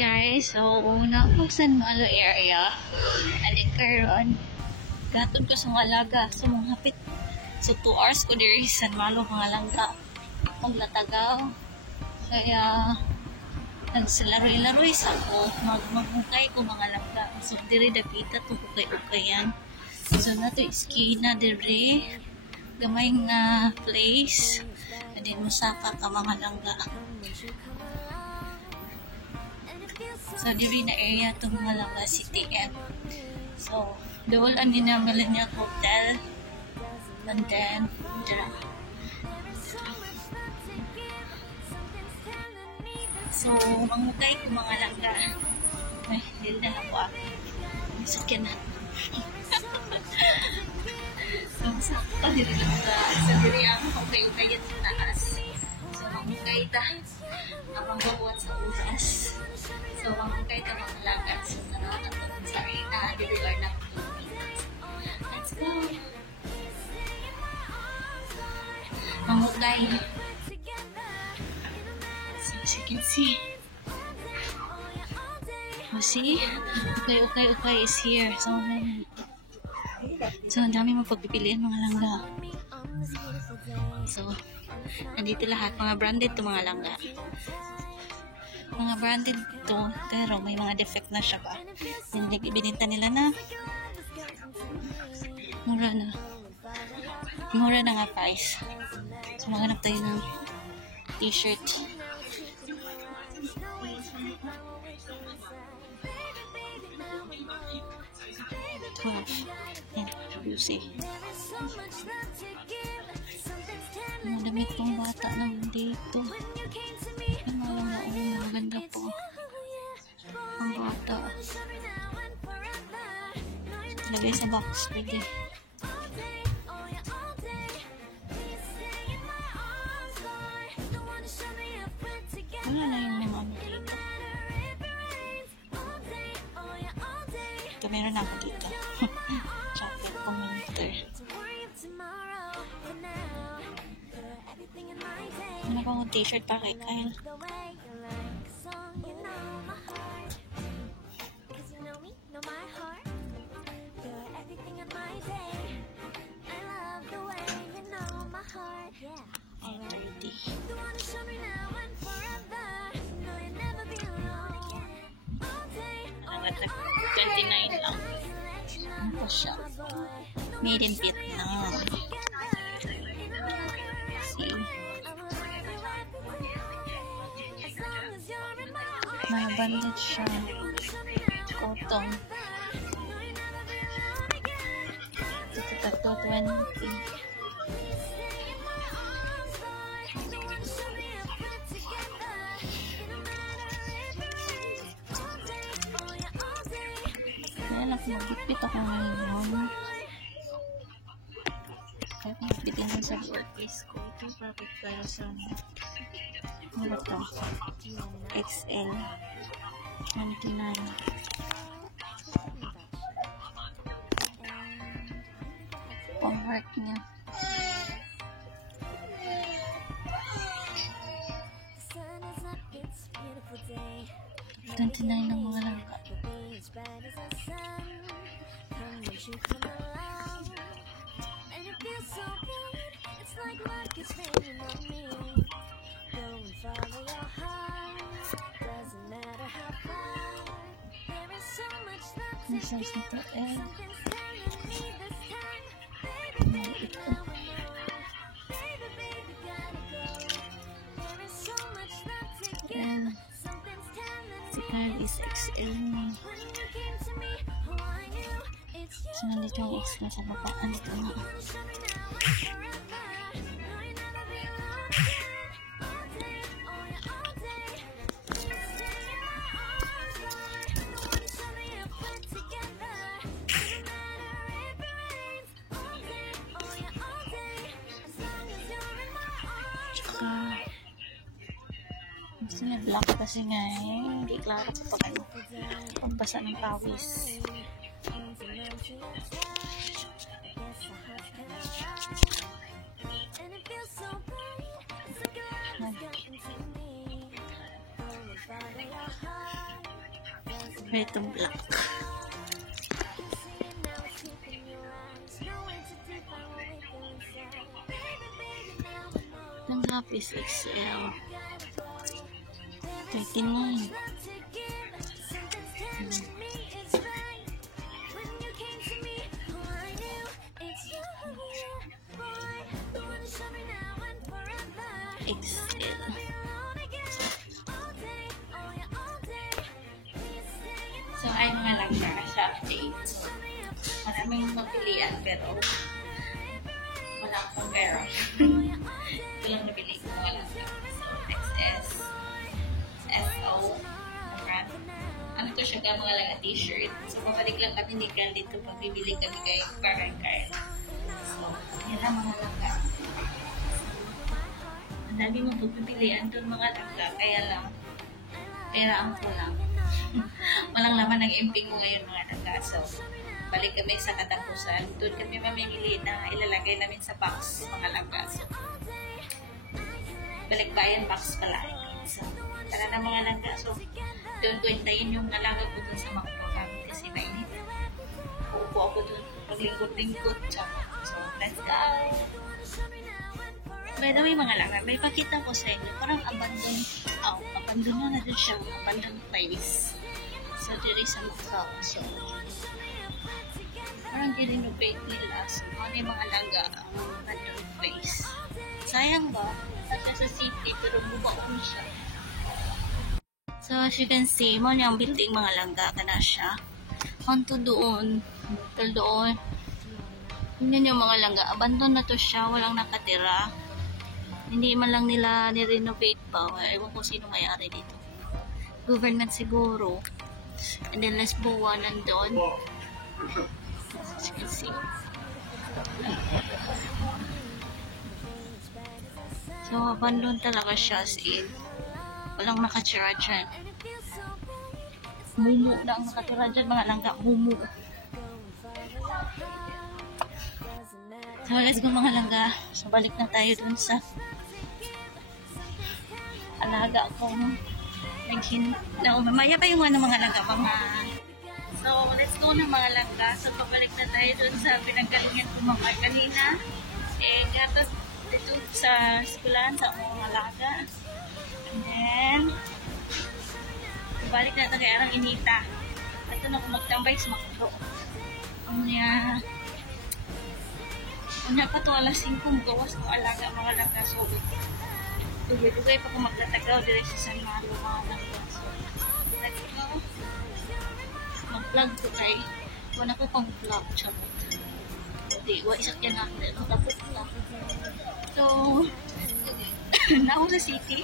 guys, so napusan mo ano area ani karon gatod ko sa mga laga so mga hapit so 2 hours ko diri sa malo mga langga maglatagaw kaya nagsilaroy-laroy sa ko magmugay ko mga langga so diri dapita to ukay-ukayan so nato iskina diri gamay nga place din musaka ka mga langga. So, diri na area itong mga langga CTM. So, doon ang dinamalan niya hotel. And then, dira. So, mangugay ko mga langga. Ay, dili na ako may sakyan na. So, sakto diri langga. So, diri ang ukay-ukayat sa taas. So, mangugay ta. Ang mangbubuhat sa oras. So, mangugay ka mga langga. So, nanonood sa arena. Di lugar na Pilipinas. Let's go! Mangugay. So, as you can see. Oh, see? Okay is here. So, ang dami mong pagpipilian mga langga. So, nandito lahat. Mga branded to mga langga. Mga branded to, pero may mga defect na siya ba. Bininta nila na mura na nga price. So, maghanap tayo ng t-shirt. You see. Ang damit pong bata naman dito. Ang maganda po. Ang bata. Lagay sa box. Pwede. Wala na yung mga dito. Ito meron ako dito. Chocolate commenter. Ano ba yung t-shirt para kay Kyle? Alrighty. Ang 29 lang. Ano po siya? Made in Vietnam. See? May banded siya. Cotton. Ito 20. Magpipit ako ngayon. Kaya magpitin mo sa workplace ko. Ito perfect para sa ano ito? XL 29. Pang work niya. $29 ng mga langka. Size nito si Kyle is XL mo. So, nandito yung XL sa baba. Andito na. Gusto niya black kasi nga hindi klaro kapag pagbasa ng pawis. Ito black. Ang Happy's XL. 39. XL. So, ay mga lang sa update. Maraming mapilian pero wala akong pera. Ito lang nabili ko mga lang. So, XS, SO, ano to siya ka mga lang t-shirt. So, pabalik lang kami ni Grand dito pag bibili kami kay Karen. So, yan lang mga langga. Ang dami mong pagpipilian doon mga langga. Kaya lang, peraan ko lang. Walang laman ng emping mo ngayon mga langga. So, balik kami sa katapusan. Doon kami mamimili na ilalagay namin sa box mga langga. So, balikbayan box pala. So, tara na mga langga. So, doon ko hintayin yung nalaga ko doon sa mga program kasi mainit. Uupo ako doon paglingkot-lingkot. So, let's go! By the way mga langga, may pakita ko sa inyo. Parang abandon na din siya. Abandoned place. So, diri sa Macau. So, parang girenovate nila. So, ano yung mga langga ang abandoned place. Sayang ba? Nasa sa city pero bubaon siya. So, as you can see, mo niyang building mga langga ka na siya. Hanto doon. Tal doon. Yun yung mga langga. Abandon na to siya. Walang nakatira. Hindi man lang nila ni-renovate pa. Ewan ko sino may-ari dito. Government siguro. And then, Lesboa nandun. As you can see. So, abandon talaga siya as in. Walang nakatira dyan. Mumu na ang nakatira dyan, mga langga. Mumu. So, let's go mga langga. So, balik na tayo dun sa alaga akong mamaya pa yung mga langga. So, let's go na mga langga. So, pabalik na tayo dun sa pinanggalingan ko mga kanina. Gatos dito sa eskwelahan sa mga alaga. And then, balik na ito kaya ang inita. Ito na kung magtambay sa makro. Unya pa ito alas 5 gawas ng alaga mga langga. So, dugay pa kung magtatagaw dire sa San Malo mga langga. So, let's go. Mag-vlog ko kay. Wala ko pang vlog. Hindi, isak yan natin. Tapos lang. So, nauna city.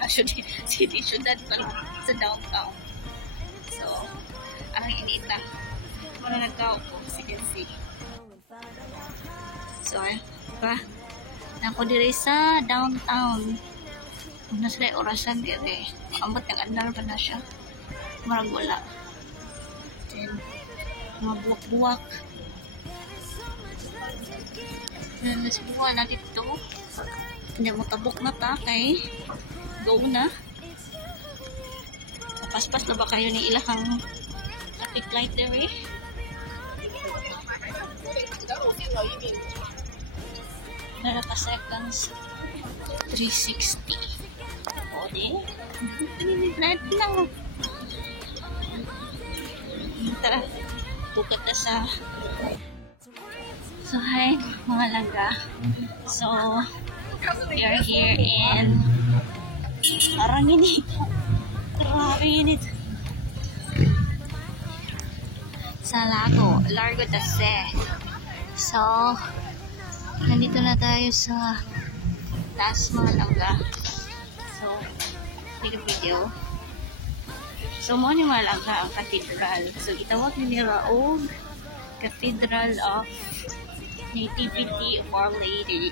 Actually, city syudad pa sa downtown. So, ang inita. Muna nagkaupo, as you can see. So, diba? Nako diri sa downtown. Kung nasa orasan diri. Ambot ng andar pa na siya. Marag wala. Then, mga buwak-buwak. Then, nasibuha na dito. Hindi mo tabok na ta kay go na. Paspas na ba kayo ni ilahang traffic light there eh? Nara pa seconds 360 o di light lang. Tara bukat na sa so hi mga langga. So we are here in parang init. Grabe init. Sa Largo Tasé. So, nandito na tayo sa taas mga langga. So, video. So, mo ni mga langga ang cathedral. So, itawag nila og Cathedral of Nativity of Our Lady.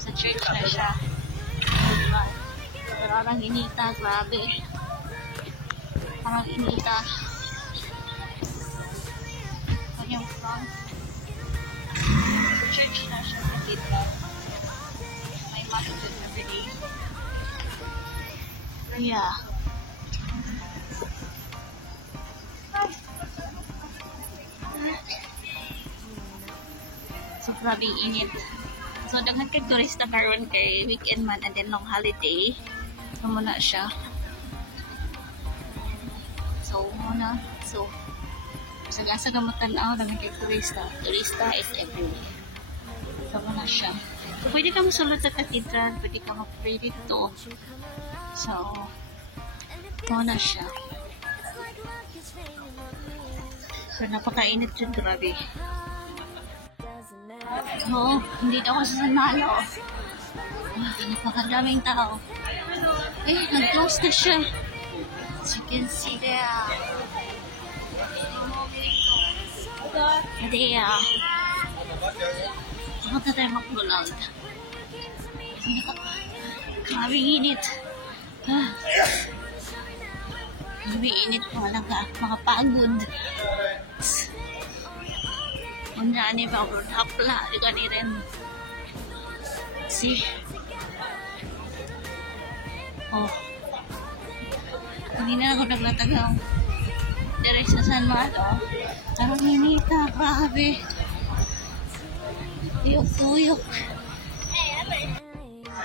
Sa church na siya. Parang inita, grabe. Parang inita. Yung front. Sa church na siya, cathedral. matutod na pwede. Kaya, so, grabe init. So, daghan kay turista karon kay weekend man and then long holiday. So, muna siya. So, muna. So, sa gamutan ako, daghan kay turista. Turista is everywhere. So, muna siya. So, pwede ka masulod sa cathedral. Pwede ka mag-pray dito. So, muna siya. So, napakainit yun. Grabe. Oo, hindi ako sa San Malo. Napakadaming tao. Eh, nag-close na siya. As you can see there. There. Punta tayo mag-vlog. Grabe init. Grabe init mga pagod. Muna ni ba hapla gani rin. See. Oh. Hindi na ako naglatagaw. Direct sa San Malo. Parang hinita, grabe. Tuyok-tuyok.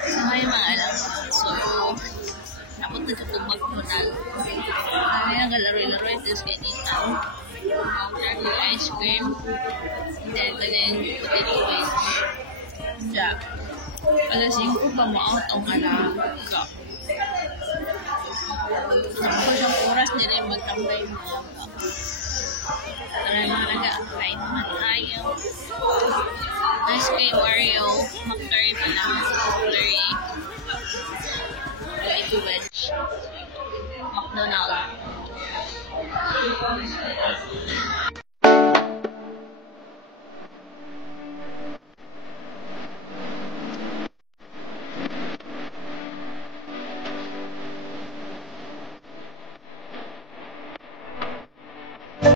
So, may mga alam. So, napunta sa itong McDonald's. Kaya nga laroy-laroy. Tapos ganito. Yung ice cream. And then, potato wedge. Yeah. Alas 5 pa mo out ang alam. So, sa isang oras nila yung magtambay mo. Maraming talaga. Kain naman tayo. Ice cream Oreo. McFlurry pa lang. McFlurry. Potato wedge. McDonald's.